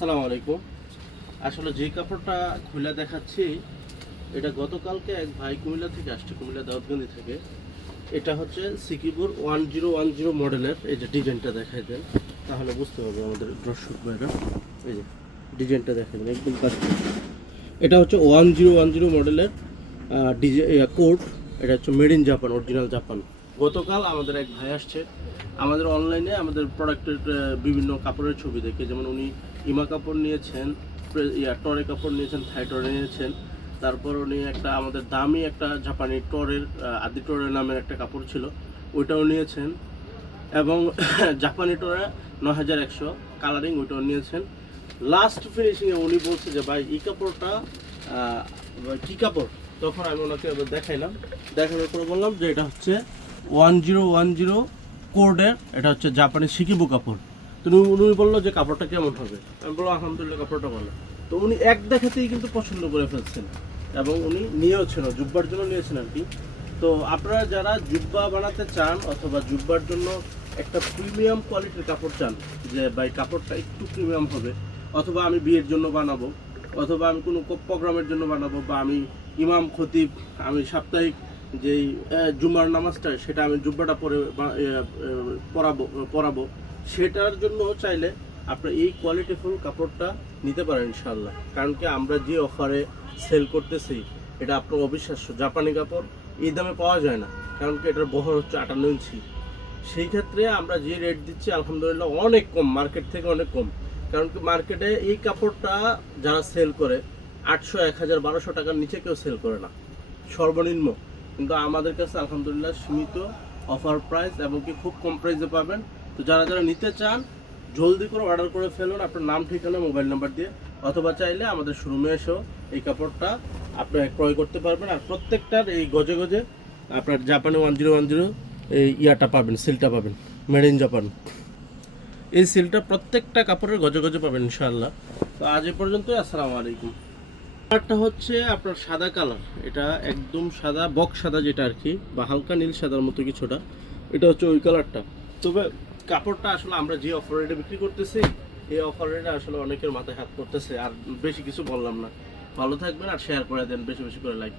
আসসালামু আলাইকুম। আসলে যে কাপড়টা খুলে দেখাচ্ছি এটা গতকালকে এক ভাই কুমিল্লা থেকে আসছে, কুমিল্লা দাউদকান্দি থেকে। এটা হচ্ছে সিকিপুর 1010 মডেলের। এই যে ডিজাইনটা দেখাই দেন তাহলে বুঝতে পারবে আমাদের দর্শক ভাইরা। এই যে ডিজাইনটা দেখেন একদম কাজ। এটা হচ্ছে 1010 মডেলের কোট। এটা হচ্ছে made in Japan, original Japan. গতকাল আমাদের এক ভাই আসছে আমাদের অনলাইনে আমাদের প্রোডাক্টের বিভিন্ন কাপড়ের ছবি দেখে, যেমন উনি ইমা কাপড় নিয়েছেন, টরে কাপড় নিয়েছেন, থাই টরে নিয়েছেন। তারপর উনি একটা আমাদের দামি একটা জাপানি টরের আদি টরের নামের একটা কাপড় ছিল, ওইটাও নিয়েছেন। এবং জাপানি টরে 9100 কালারিং, ওইটাও নিয়েছেন। লাস্ট ফিনিশিংয়ে উনি বলছে যে ভাই এই কাপড়টা কী কাপড়। তখন আমি ওনাকে দেখাইলাম, দেখানোর পরে বললাম যে এটা হচ্ছে 1010 কোডের, এটা হচ্ছে জাপানি সিকিবু কাপড়। তো উনি বললো যে কাপড়টা কেমন হবে। আমি বললাম আলহামদুলিল্লাহ কাপড়টা ভালো। তো উনি এক দেখাতেই কিন্তু পছন্দ করে ফেলছেন এবং উনি নিয়েওছেন, জুব্বার জন্য নিয়েছেন আর কি। তো আপনারা যারা জুব্বা বানাতে চান অথবা জুব্বার জন্য একটা প্রিমিয়াম কোয়ালিটির কাপড় চান, যে ভাই কাপড়টা একটু প্রিমিয়াম হবে, অথবা আমি বিয়ের জন্য বানাবো, অথবা আমি কোনো প্রোগ্রামের জন্য বানাবো, বা আমি ইমাম খতিব, আমি সাপ্তাহিক যেই জুম্মার নামাজটা সেটা আমি জুব্বাটা পরাবো, সেটার জন্য চাইলে আপনার এই কোয়ালিটিফুল কাপড়টা নিতে পারেন ইনশাআল্লাহ। কারণ কি আমরা যে অফারে সেল করতেছি এটা আপনার অবিশ্বাস্য। জাপানি কাপড় এই দামে পাওয়া যায় না, কারণ কি এটার বহর হচ্ছে 58 ইঞ্চি। সেই ক্ষেত্রে আমরা যে রেট দিচ্ছি আলহামদুলিল্লাহ অনেক কম, মার্কেট থেকে অনেক কম। কারণ কি মার্কেটে এই কাপড়টা যারা সেল করে 800, 1000, 1200 টাকার নিচে কেউ সেল করে না, সর্বনিম্ন। কিন্তু আমাদের কাছে আলহামদুলিল্লাহ সীমিত অফার প্রাইস এবং কি খুব কম প্রাইসে পাবেন। তো যারা যারা নিতে চান জলদি করে অর্ডার করে ফেলুন আপনার নাম, ঠিকানা, মোবাইল নাম্বার দিয়ে, অথবা চাইলে আমাদের শোরুমে এসেও এই কাপড়টা আপনি ক্রয় করতে পারবেন। আর প্রত্যেকটার এই গজে গজে আপনার জাপানি 1010 এই ইয়াটা পাবেন, সিলটা পাবেন, মেড ইন জাপান। এই সিলটা প্রত্যেকটা কাপড়ের গজে গজে পাবেন ইনশাআল্লাহ। তো আজ এ পর্যন্তই। আসসালামু আলাইকুম। কালারটা হচ্ছে আপনার সাদা কালার, এটা একদম সাদা, বক সাদা যেটা আর কি, বা হালকা নীল সাদার মতো কিছুটা, এটা হচ্ছে ওই কালারটা। তবে কাপড়টা আসলে আমরা যে অফার রেটে বিক্রি করতেছি এই অফার রেটে আসলে অনেকের মাথায় হাত করতেছে। আর বেশি কিছু বললাম না, ভালো থাকবেন আর শেয়ার করে দেন বেশি বেশি করে, লাইক।